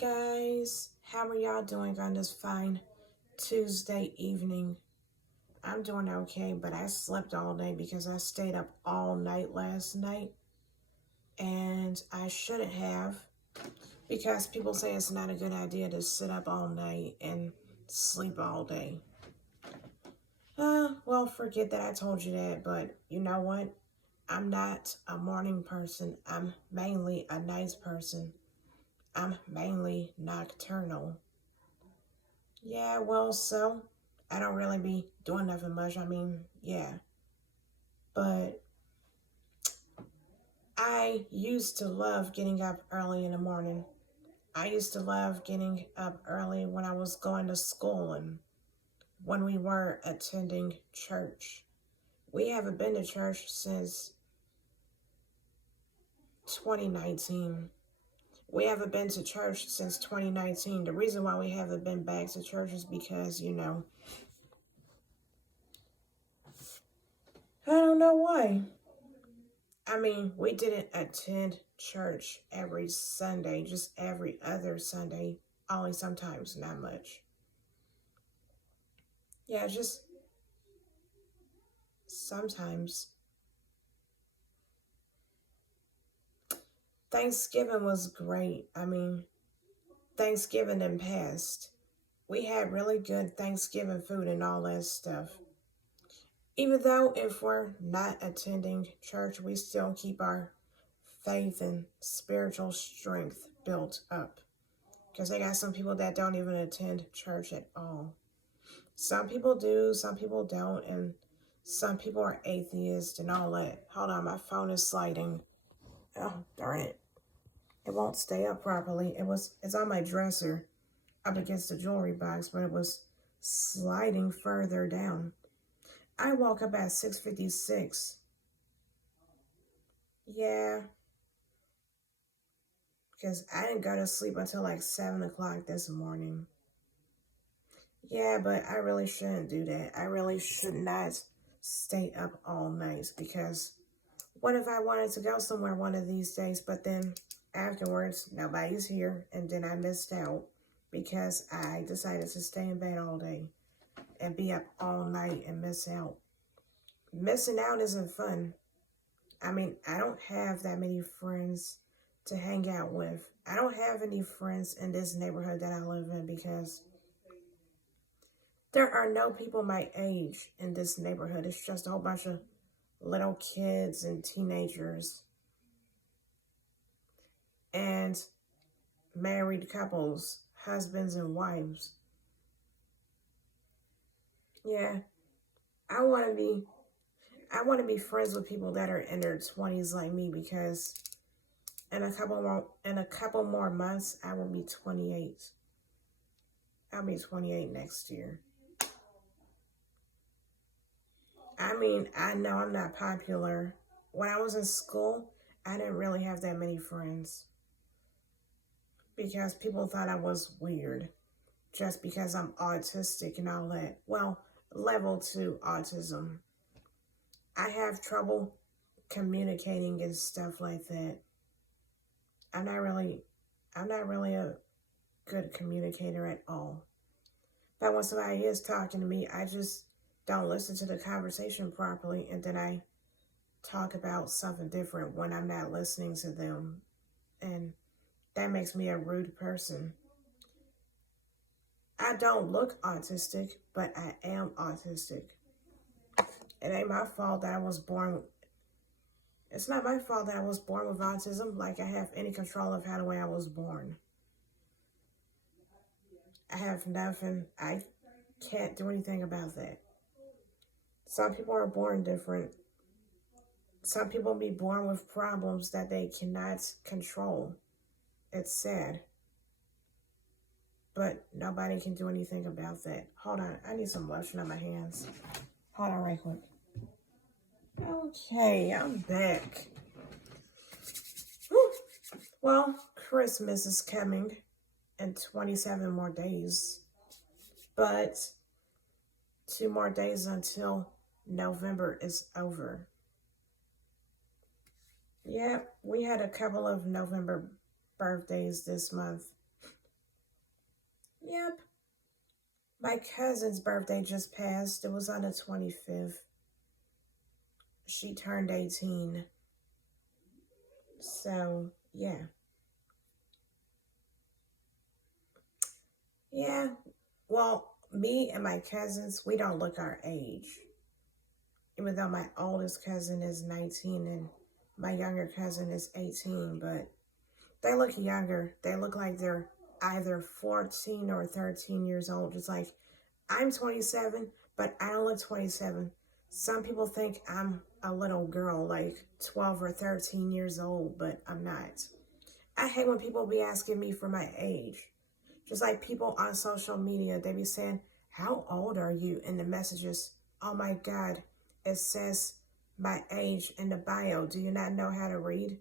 guys, how are y'all doing on this fine Tuesday evening? I'm doing okay, but I slept all day because I stayed up all night last night, and I shouldn't have because people say it's not a good idea to sit up all night and sleep all day. Well, forget that I told you that, but you know what? I'm not a morning person. I'm mainly a night person. I'm mainly nocturnal. Yeah, well, so I don't really be doing nothing much. I mean, yeah, but I used to love getting up early in the morning. I used to love getting up early when I was going to school and when we were attending church. We haven't been to church since 2019. We haven't been to church since 2019. The reason why we haven't been back to church is because, I don't know why. I mean, we didn't attend church every Sunday, just every other Sunday, only sometimes, not much. Yeah, just sometimes. Thanksgiving was great. I mean, Thanksgiving and past. We had really good Thanksgiving food and all that stuff. Even though if we're not attending church, we still keep our faith and spiritual strength built up. Because they got some people that don't even attend church at all. Some people do, some people don't, and some people are atheists and all that. Hold on, my phone is sliding. Oh, darn it. It won't stay up properly. It's on my dresser up against the jewelry box, but it was sliding further down. I woke up at 6:56. Yeah, because I didn't go to sleep until like 7 o'clock this morning. Yeah, but I really shouldn't do that. I really should not stay up all night because what if I wanted to go somewhere one of these days, but then afterwards nobody's here and then I missed out because I decided to stay in bed all day and be up all night and miss out. Missing out isn't fun. I mean, I don't have that many friends to hang out with. I don't have any friends in this neighborhood that I live in because there are no people my age in this neighborhood. It's just a whole bunch of little kids and teenagers and married couples, husbands and wives. Yeah, I want to be I want to be friends with people that are in their 20s like me because in a couple more months I will be 28. I'll be 28 next year. I mean, I know I'm not popular. When I was in school, I didn't really have that many friends because people thought I was weird just because I'm autistic and all that. Well, level 2 autism. I have trouble communicating and stuff like that. I'm not really I'm not really a good communicator at all. But when somebody is talking to me, I just don't listen to the conversation properly and then I talk about something different when I'm not listening to them. And that makes me a rude person. I don't look autistic, but I am autistic. It ain't my fault that I was born. It's not my fault that I was born with autism, like I have any control of how the way I was born. I have nothing. I can't do anything about that. Some people are born different. Some people be born with problems that they cannot control. It's sad. But nobody can do anything about that. Hold on. I need some lotion on my hands. Hold on right quick. Okay, I'm back. Whew. Well, Christmas is coming in 27 more days. But 2 more days until November is over. Yeah, we had a couple of November birthdays this month. Yep. My cousin's birthday just passed. It was on the 25th. She turned 18. So, yeah. Yeah. Well, me and my cousins, we don't look our age. Even though my oldest cousin is 19 and my younger cousin is 18, but they look younger. They look like they're either 14 or 13 years old. Just like I'm 27, but I don't look 27. Some people think I'm a little girl, like 12 or 13 years old, but I'm not. I hate when people be asking me for my age. Just like people on social media, they be saying, "How old are you?" in the messages. Oh my God, it says my age in the bio. Do you not know how to read?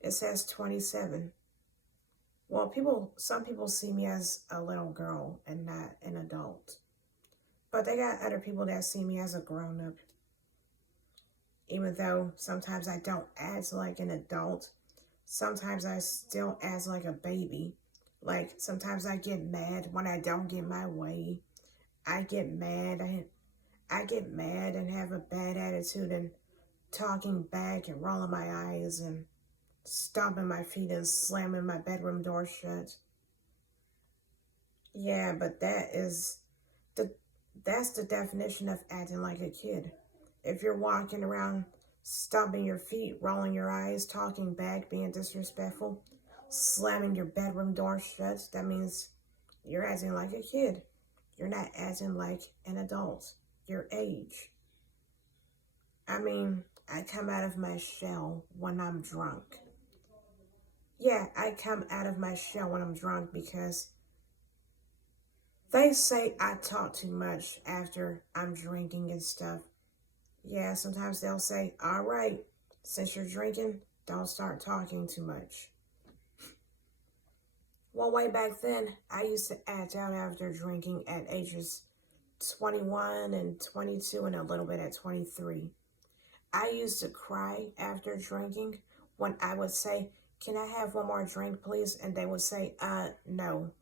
It says 27. Well, some people see me as a little girl and not an adult. But they got other people that see me as a grown up. Even though sometimes I don't act like an adult, sometimes I still act like a baby. Like sometimes I get mad when I don't get my way. I get mad. I get mad and have a bad attitude and talking back and rolling my eyes and stomping my feet and slamming my bedroom door shut. Yeah, but the that's the definition of acting like a kid. If you're walking around stomping your feet, rolling your eyes, talking back, being disrespectful, slamming your bedroom door shut, that means you're acting like a kid. You're not acting like an adult. Your age. I mean, I come out of my shell when I'm drunk. Yeah, I come out of my shell when I'm drunk because they say I talk too much after I'm drinking and stuff. Yeah, sometimes they'll say, "All right, since you're drinking, don't start talking too much." Well, way back then, I used to act out after drinking at ages 21 and 22 and a little bit at 23. I used to cry after drinking when I would say, "Can I have one more drink, please?" And they would say, no,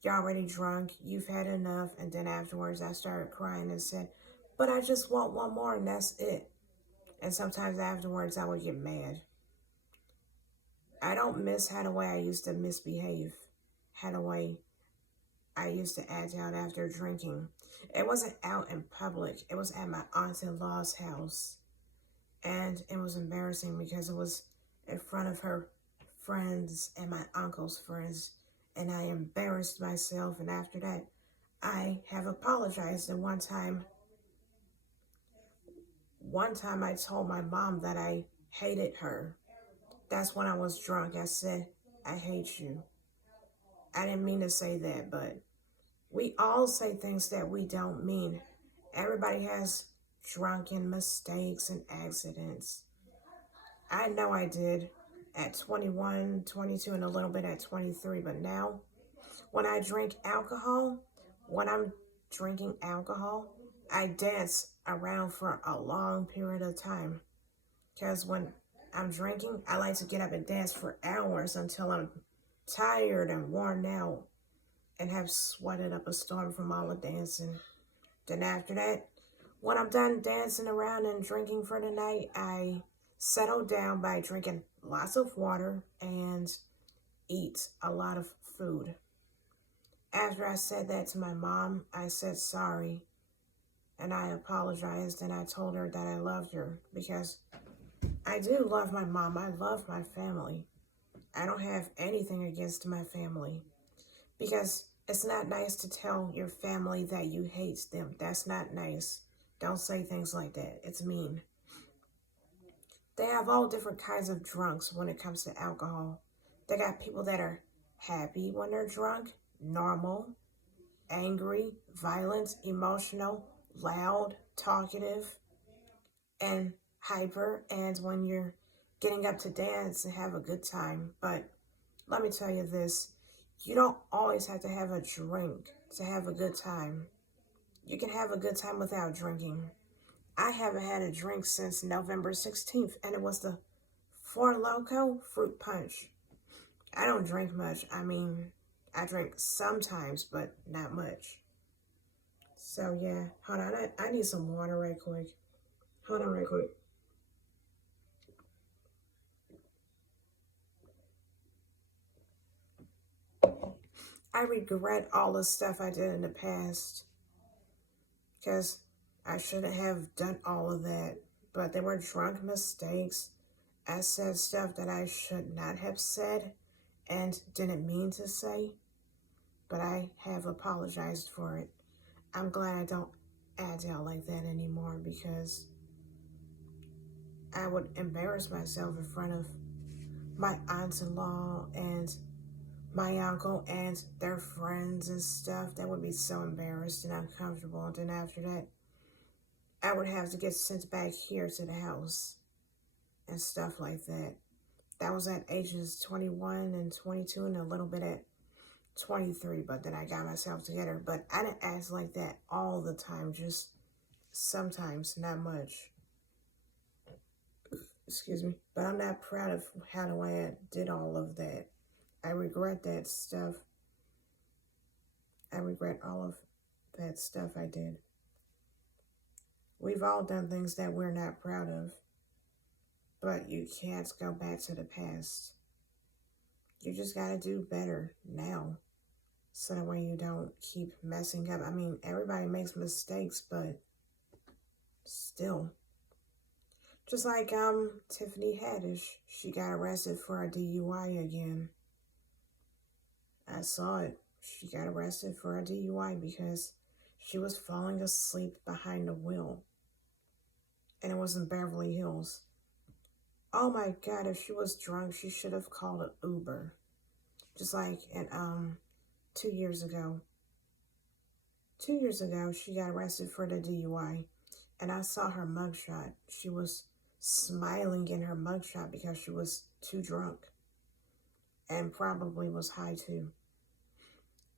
you're already drunk. You've had enough." And then afterwards, I started crying and said, "But I just want one more and that's it." And sometimes afterwards, I would get mad. I don't miss how the way I used to misbehave, how the way I used to act out after drinking. It wasn't out in public, it was at my aunt in law's house. And it was embarrassing because it was in front of her friends and my uncle's friends. And I embarrassed myself. And after that, I have apologized. And one time I told my mom that I hated her. That's when I was drunk. I said, "I hate you." I didn't mean to say that, but we all say things that we don't mean. Everybody has drunken mistakes and accidents. I know I did at 21, 22, and a little bit at 23, but now when I drink alcohol, when I'm drinking alcohol, I dance around for a long period of time. Because when I'm drinking, I like to get up and dance for hours until I'm tired and worn out and have sweated up a storm from all the dancing. Then after that, when I'm done dancing around and drinking for the night, I settle down by drinking lots of water and eat a lot of food. After I said that to my mom, I said sorry and I apologized and I told her that I loved her because I do love my mom. I love my family. I don't have anything against my family because it's not nice to tell your family that you hate them. That's not nice. Don't say things like that. It's mean. They have all different kinds of drunks when it comes to alcohol. They got people that are happy when they're drunk, normal, angry, violent, emotional, loud, talkative, and hyper. And when you're getting up to dance and have a good time. But let me tell you this, you don't always have to have a drink to have a good time. You can have a good time without drinking. I haven't had a drink since November 16th, and it was the Four Loko fruit punch. I don't drink much. I mean, I drink sometimes, but not much. So yeah, hold on. I need some water right quick. Hold on right quick. I regret all the stuff I did in the past because I shouldn't have done all of that. But they were drunk mistakes. I said stuff that I should not have said and didn't mean to say, but I have apologized for it. I'm glad I don't act out like that anymore because I would embarrass myself in front of my aunt-in-law and my uncle and their friends and stuff. That would be so embarrassed and uncomfortable. And then after that, I would have to get sent back here to the house and stuff like that. That was at ages 21 and 22 and a little bit at 23, but then I got myself together. But I didn't act like that all the time, just sometimes, not much. Excuse me. But I'm not proud of how the way I did all of that. I regret that stuff. I regret all of that stuff I did. We've all done things that we're not proud of, but you can't go back to the past. You just gotta do better now, so that way you don't keep messing up. I mean, everybody makes mistakes, but still. Just like Tiffany Haddish, she got arrested for a DUI again. I saw it. She got arrested for a DUI because she was falling asleep behind the wheel. And it was in Beverly Hills. Oh my God, if she was drunk, she should have called an Uber. Just like in 2 years ago. 2 years ago, she got arrested for the DUI. And I saw her mugshot. She was smiling in her mugshot because she was too drunk. And probably was high too.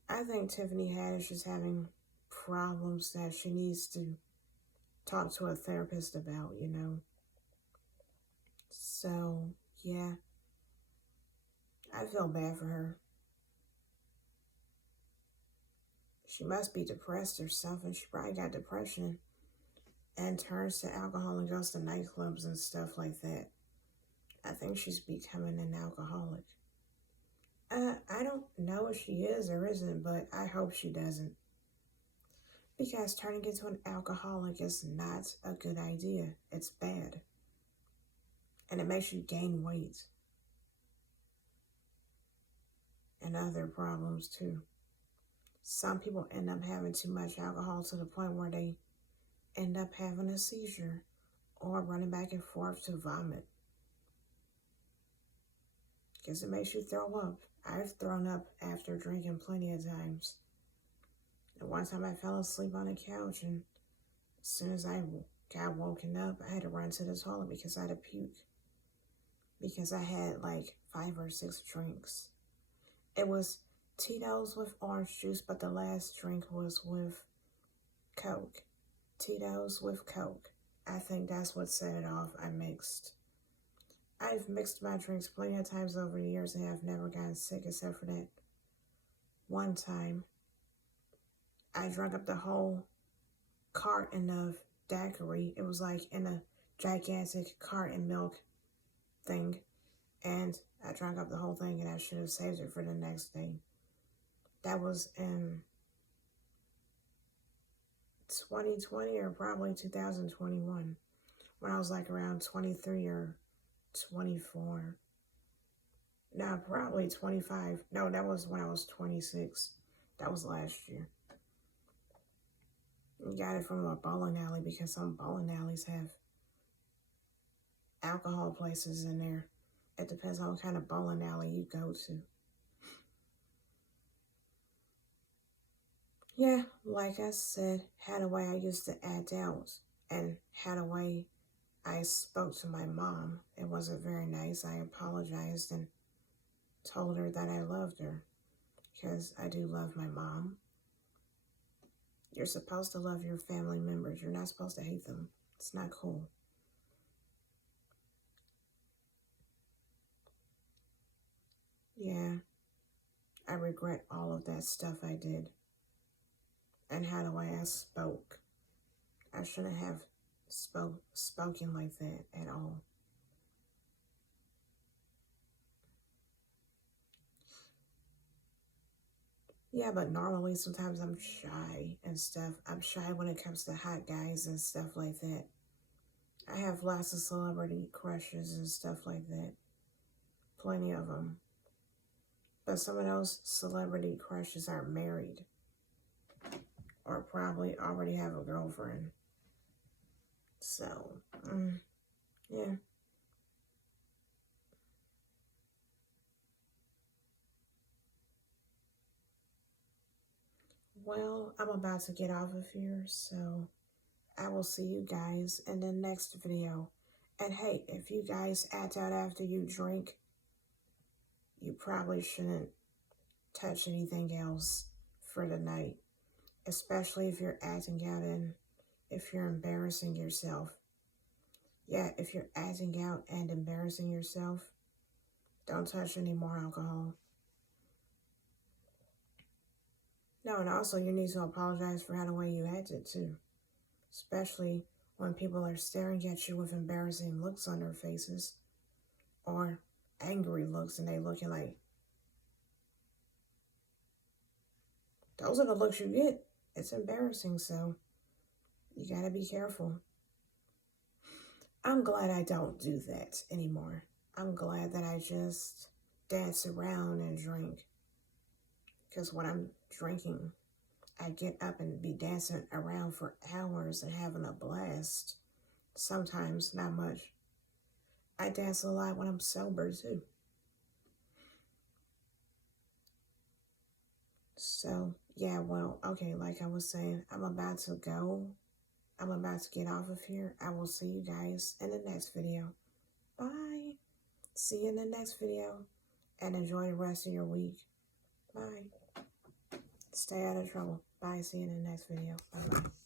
I think Tiffany Haddish is having problems that she needs to talk to a therapist about, you know. So, yeah. I feel bad for her. She must be depressed or something. She probably got depression and turns to alcohol and goes to nightclubs and stuff like that. I think she's becoming an alcoholic. I don't know if she is or isn't, but I hope she doesn't. Because turning into an alcoholic is not a good idea. It's bad. And it makes you gain weight. And other problems too. Some people end up having too much alcohol to the point where they end up having a seizure or running back and forth to vomit. Because it makes you throw up. I've thrown up after drinking plenty of times. And one time I fell asleep on a couch, and as soon as I got woken up, I had to run to the toilet because I had to puke. Because I had like 5 or 6 drinks. It was Tito's with orange juice, but the last drink was with Coke. Tito's with Coke. I think that's what set it off. I've mixed my drinks plenty of times over the years and I've never gotten sick except for that one time. I drank up the whole carton of daiquiri. It was like in a gigantic carton milk thing. And I drank up the whole thing and I should have saved it for the next day. That was in 2020 or probably 2021 when I was like around 23 or 24. No, probably 25. No, that was when I was 26. That was last year. Got it from a bowling alley because some bowling alleys have alcohol places in there. It depends on what kind of bowling alley you go to. Yeah, like I said, had a way I used to act out and had a way I spoke to my mom. It wasn't very nice. I apologized and told her that I loved her because I do love my mom. You're supposed to love your family members. You're not supposed to hate them. It's not cool. Yeah, I regret all of that stuff I did and how the way I spoke. I shouldn't have spoken like that at all. Yeah, but normally sometimes I'm shy and stuff. I'm shy when it comes to hot guys and stuff like that. I have lots of celebrity crushes and stuff like that. Plenty of them. But some of those celebrity crushes aren't married. Or probably already have a girlfriend. So, yeah. Well, I'm about to get off of here, so I will see you guys in the next video. And hey, if you guys act out after you drink, you probably shouldn't touch anything else for the night. Especially if you're acting out and if you're embarrassing yourself. Yeah, if you're acting out and embarrassing yourself, don't touch any more alcohol. No, and also you need to apologize for how the way you acted too. Especially when people are staring at you with embarrassing looks on their faces. Or angry looks and they looking like, those are the looks you get. It's embarrassing, so you gotta be careful. I'm glad I don't do that anymore. I'm glad that I just dance around and drink. Because when I'm drinking, I get up and be dancing around for hours and having a blast. Sometimes, not much. I dance a lot when I'm sober too. So, yeah, well, okay, like I was saying, I'm about to go. I'm about to get off of here. I will see you guys in the next video. Bye. See you in the next video. And enjoy the rest of your week. Bye. Stay out of trouble. Bye. See you in the next video. Bye-bye.